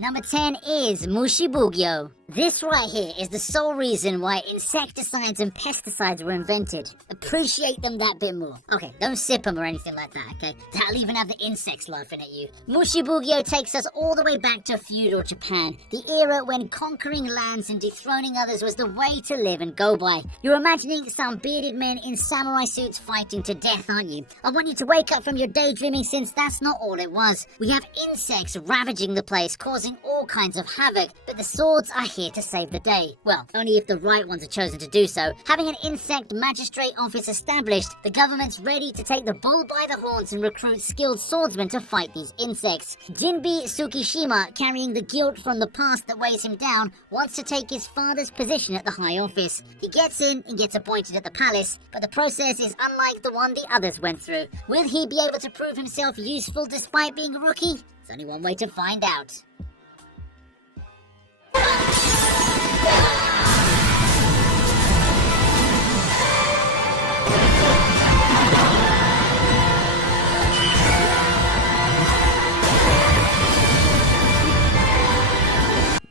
Number 10 is ᴅɪsᴄʟᴇʀ. This right here is the sole reason why insecticides and pesticides were invented. Appreciate them that bit more. Okay, don't sip them or anything like that, okay? That'll even have the insects laughing at you. ᴅɪsᴄʟᴇʀ takes us all the way back to feudal Japan, the era when conquering lands and dethroning others was the way to live and go by. You're imagining some bearded men in samurai suits fighting to death, aren't you? I want you to wake up from your daydreaming, since that's not all it was. We have insects ravaging the place, causing all kinds of havoc, but the swords are here to save the day. Well, only if the right ones are chosen to do so. Having an insect magistrate office established, the government's ready to take the bull by the horns and recruit skilled swordsmen to fight these insects. Jinbi Tsukishima, carrying the guilt from the past that weighs him down, wants to take his father's position at the high office. He gets in and gets appointed at the palace, but the process is unlike the one the others went through. Will he be able to prove himself useful despite being a rookie? There's only one way to find out.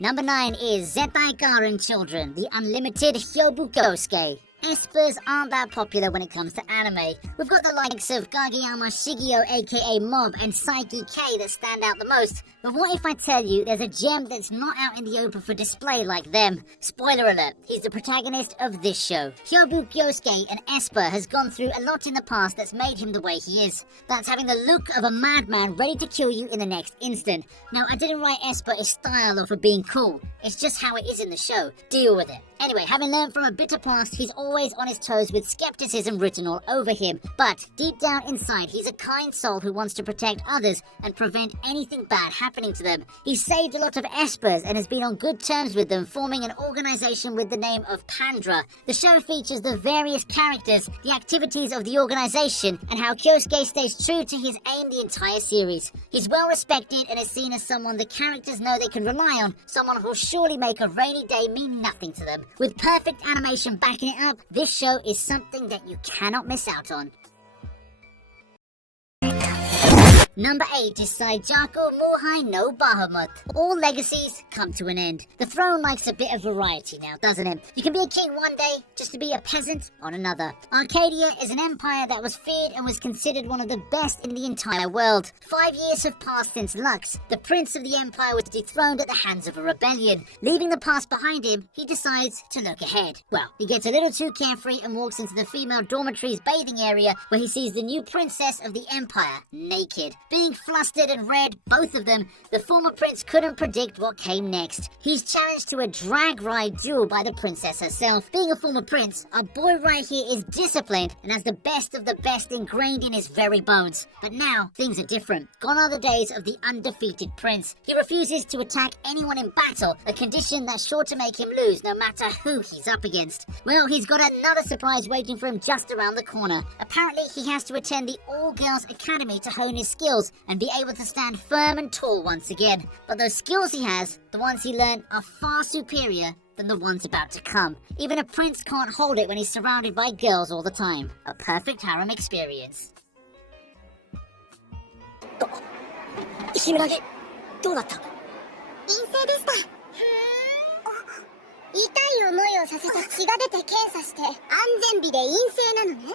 Number 9 is zettai Karen Children, the unlimited ᴅɪsᴄʟᴇʀ. Espers aren't that popular when it comes to anime. We've got the likes of Kageyama Shigeo aka Mob and Saiki K that stand out the most. But what if I tell you there's a gem that's not out in the open for display like them? Spoiler alert, he's the protagonist of this show. ᴅɪsᴄʟᴇʀ, an Esper, has gone through a lot in the past that's made him the way he is. That's having the look of a madman ready to kill you in the next instant. Now, I didn't write Esper as style or for being cool. It's just how it is in the show. Deal with it. Anyway, having learned from a bitter past, he's always on his toes with skepticism written all over him. But deep down inside, he's a kind soul who wants to protect others and prevent anything bad happening to them. He's saved a lot of Espers and has been on good terms with them, forming an organization with the name of Pandra. The show features the various characters, the activities of the organization, and how Kyosuke stays true to his aim the entire series. He's well respected and is seen as someone the characters know they can rely on, someone who'll surely make a rainy day mean nothing to them. With perfect animation backing it up, this show is something that you cannot miss out on. Number 8 is Saijaku Muhai no Bahamut. All legacies come to an end. The throne likes a bit of variety now, doesn't it? You can be a king one day, just to be a peasant on another. Arcadia is an empire that was feared and was considered one of the best in the entire world. 5 years have passed since Lux, the prince of the empire, was dethroned at the hands of a rebellion. Leaving the past behind him, he decides to look ahead. Well, he gets a little too carefree and walks into the female dormitory's bathing area, where he sees the new princess of the empire, naked. Being flustered and red, both of them, the former prince couldn't predict what came next. He's challenged to a drag ride duel by the princess herself. Being a former prince, our boy right here is disciplined and has the best of the best ingrained in his very bones. But now, things are different. Gone are the days of the undefeated prince. He refuses to attack anyone in battle, a condition that's sure to make him lose no matter who he's up against. Well, he's got another surprise waiting for him just around the corner. Apparently, he has to attend the all-girls academy to hone his skills and be able to stand firm and tall once again. But those skills he has, the ones he learned, are far superior than the ones about to come. Even a prince can't hold it when he's surrounded by girls all the time. A perfect harem experience. 石村木、どうだった？陰性でした。痛い思いをさせた血が出て検査して安全日で陰性なのね。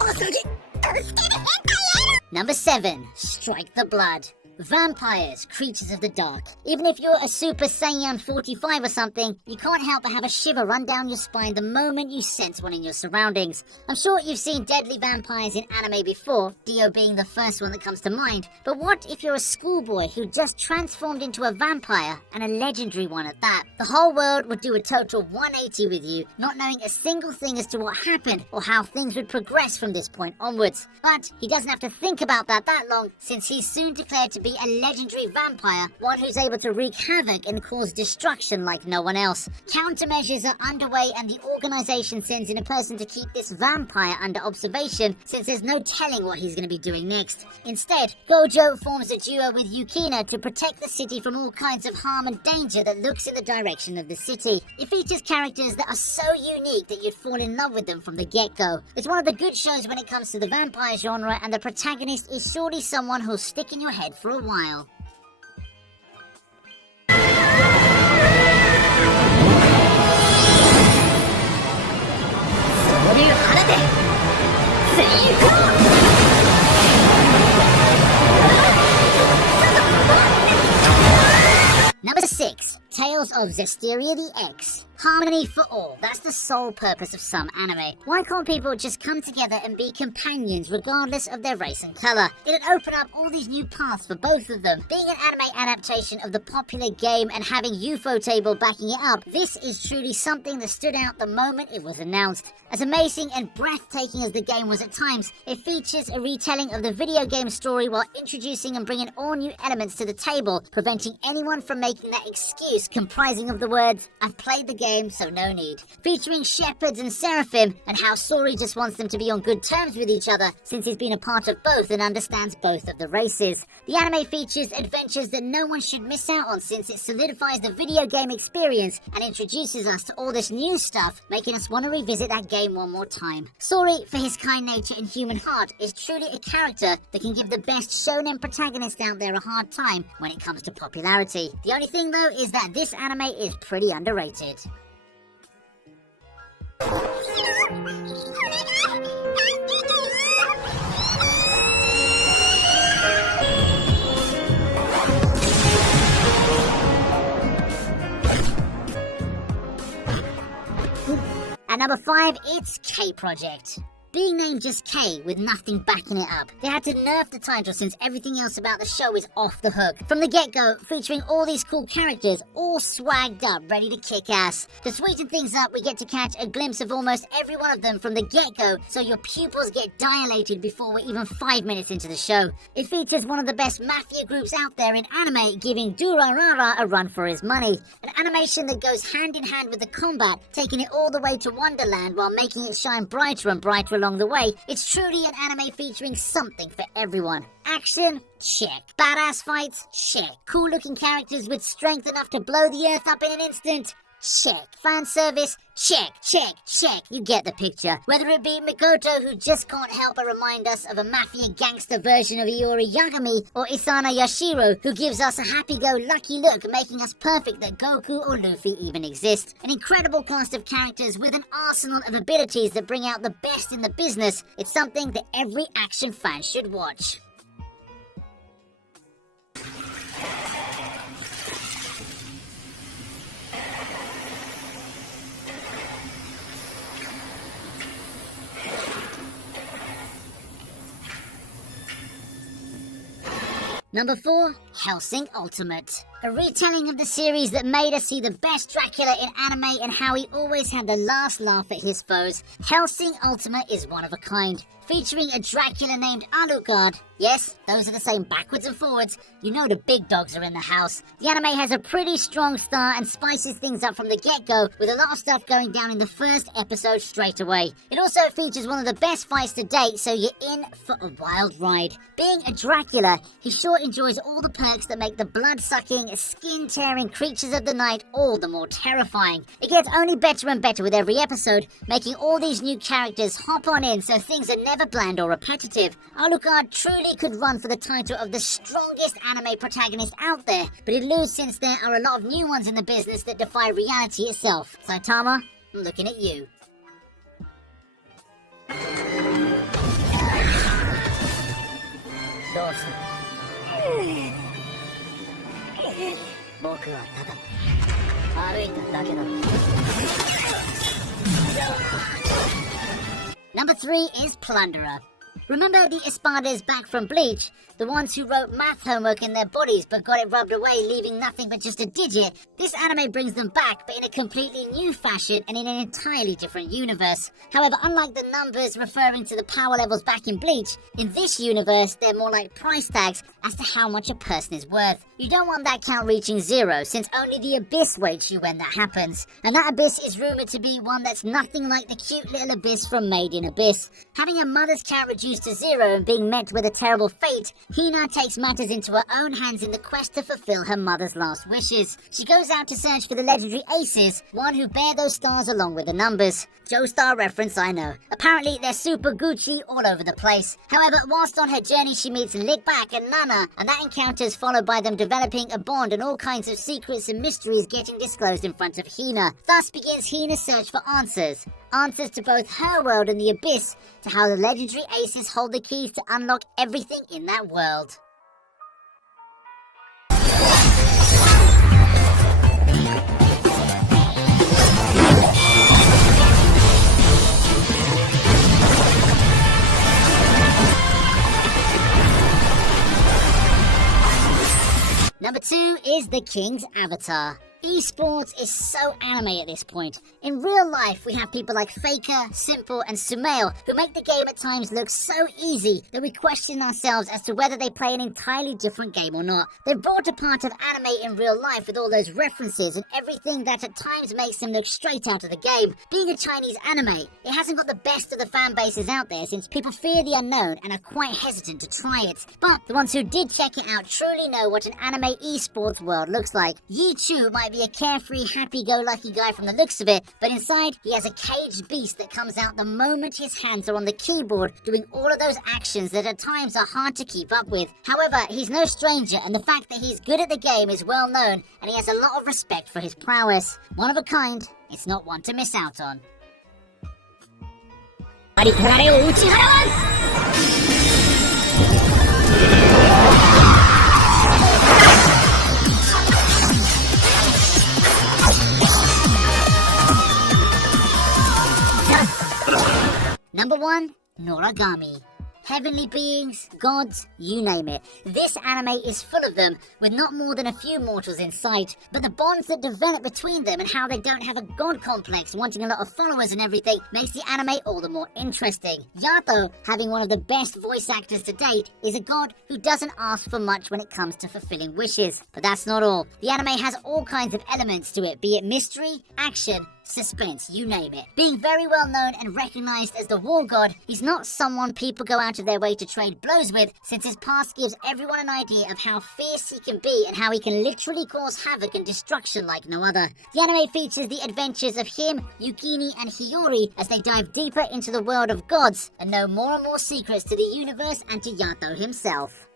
朝木、助けて変態やろ。 Number 7, Strike the Blood. Vampires, creatures of the dark. Even if you're a Super Saiyan 45 or something, you can't help but have a shiver run down your spine the moment you sense one in your surroundings. I'm sure you've seen deadly vampires in anime before, Dio being the first one that comes to mind. But what if you're a schoolboy who just transformed into a vampire, and a legendary one at that? The whole world would do a total 180 with you, not knowing a single thing as to what happened or how things would progress from this point onwards. But he doesn't have to think about that long, since he's soon declared to be a legendary vampire, one who's able to wreak havoc and cause destruction like no one else. Countermeasures are underway and the organization sends in a person to keep this vampire under observation, since there's no telling what he's going to be doing next. Instead, Gojo forms a duo with Yukina to protect the city from all kinds of harm and danger that looks in the direction of the city. It features characters that are so unique that you'd fall in love with them from the get-go. It's one of the good shows when it comes to the vampire genre, and the protagonist is surely someone who'll stick in your head for a while. Tales of Zestiria the X. Harmony for all. That's the sole purpose of some anime. Why can't people just come together and be companions regardless of their race and colour? It'd open up all these new paths for both of them. Being an anime adaptation of the popular game and having Ufotable backing it up, this is truly something that stood out the moment it was announced. As amazing and breathtaking as the game was at times, it features a retelling of the video game story while introducing and bringing all new elements to the table, preventing anyone from making that excuse comprising of the words, "I've played the game, so no need." Featuring shepherds and seraphim, and how Sori just wants them to be on good terms with each other since he's been a part of both and understands both of the races. The anime features adventures that no one should miss out on since it solidifies the video game experience and introduces us to all this new stuff, making us want to revisit that game one more time. Sori, for his kind nature and human heart, is truly a character that can give the best shonen protagonist out there a hard time when it comes to popularity. The only thing though is that this anime is pretty underrated. At number 5, it's K Project. Being named just K with nothing backing it up. They had to nerf the title since everything else about the show is off the hook. From the get-go, featuring all these cool characters, all swagged up, ready to kick ass. To sweeten things up, we get to catch a glimpse of almost every one of them from the get-go, so your pupils get dilated before we're even 5 minutes into the show. It features one of the best mafia groups out there in anime, giving Durarara a run for his money. An animation that goes hand in hand with the combat, taking it all the way to Wonderland while making it shine brighter and brighter along the way. It's truly an anime featuring something for everyone. Action? Check. Badass fights? Check. Cool looking characters with strength enough to blow the earth up in an instant? Check. Fan service? Check, check, check. You get the picture. Whether it be Mikoto, who just can't help but remind us of a mafia gangster version of Iori Yagami, or Isana Yashiro, who gives us a happy-go-lucky look, making us perfect that Goku or Luffy even exist. An incredible cast of characters with an arsenal of abilities that bring out the best in the business. It's something that every action fan should watch. Number 4, Hellsing Ultimate. A retelling of the series that made us see the best Dracula in anime and how he always had the last laugh at his foes. Hellsing Ultimate is one of a kind, featuring a Dracula named Alucard. Yes, those are the same backwards and forwards. You know the big dogs are in the house. The anime has a pretty strong start and spices things up from the get-go, with a lot of stuff going down in the first episode straight away. It also features one of the best fights to date, so you're in for a wild ride. Being a Dracula, he sure enjoys all the perks that make the blood-sucking, skin-tearing creatures of the night all the more terrifying. It gets only better and better with every episode, making all these new characters hop on in so things are never bland or repetitive. Alucard truly could run for the title of the strongest anime protagonist out there, but he'd lose since there are a lot of new ones in the business that defy reality itself. Saitama, I'm looking at you. Number 3 is Plunderer. Remember the Espades back from Bleach? The ones who wrote math homework in their bodies but got it rubbed away, leaving nothing but just a digit? This anime brings them back, but in a completely new fashion and in an entirely different universe. However, unlike the numbers referring to the power levels back in Bleach, in this universe they're more like price tags as to how much a person is worth. You don't want that count reaching 0, since only the Abyss waits you when that happens. And that Abyss is rumoured to be one that's nothing like the cute little Abyss from Made in Abyss. Having a mother's count reduced to 0 and being met with a terrible fate, Hina takes matters into her own hands in the quest to fulfill her mother's last wishes. She goes out to search for the legendary aces, one who bear those stars along with the numbers. Joestar reference, I know. Apparently they're super Gucci all over the place. However, whilst on her journey she meets Lickback and Nana, and that encounter is followed by them developing a bond and all kinds of secrets and mysteries getting disclosed in front of Hina. Thus begins Hina's search for answers. Answers to both her world and the Abyss, to how the legendary aces hold the keys to unlock everything in that world. the king's avatar. Esports is so anime at this point. In real life, we have people like Faker, Simple, and ᴅɪsᴄʟ who make the game at times look so easy that we question ourselves as to whether they play an entirely different game or not. They've brought a part of anime in real life with all those references and everything that at times makes them look straight out of the game. Being a Chinese anime, it hasn't got the best of the fan bases out there since people fear the unknown and are quite hesitant to try it. But the ones who did check it out truly know what an anime esports world looks like. Yichu might be a carefree, happy-go-lucky guy from the looks of it, but inside he has a caged beast that comes out the moment his hands are on the keyboard, doing all of those actions that at times are hard to keep up with. However, he's no stranger, and the fact that he's good at the game is well known, and he has a lot of respect for his prowess. One of a kind, it's not one to miss out on. Number 1, Noragami. Heavenly beings, gods, you name it. This anime is full of them, with not more than a few mortals in sight, but the bonds that develop between them and how they don't have a god complex, wanting a lot of followers and everything, makes the anime all the more interesting. Yato, having one of the best voice actors to date, is a god who doesn't ask for much when it comes to fulfilling wishes. But that's not all. The anime has all kinds of elements to it, be it mystery, action, suspense, you name it. Being very well known and recognized as the war god, he's not someone people go out of their way to trade blows with, since his past gives everyone an idea of how fierce he can be and how he can literally cause havoc and destruction like no other. The anime features the adventures of him, Yukini, and Hiyori as they dive deeper into the world of gods and know more and more secrets to the universe and to Yato himself.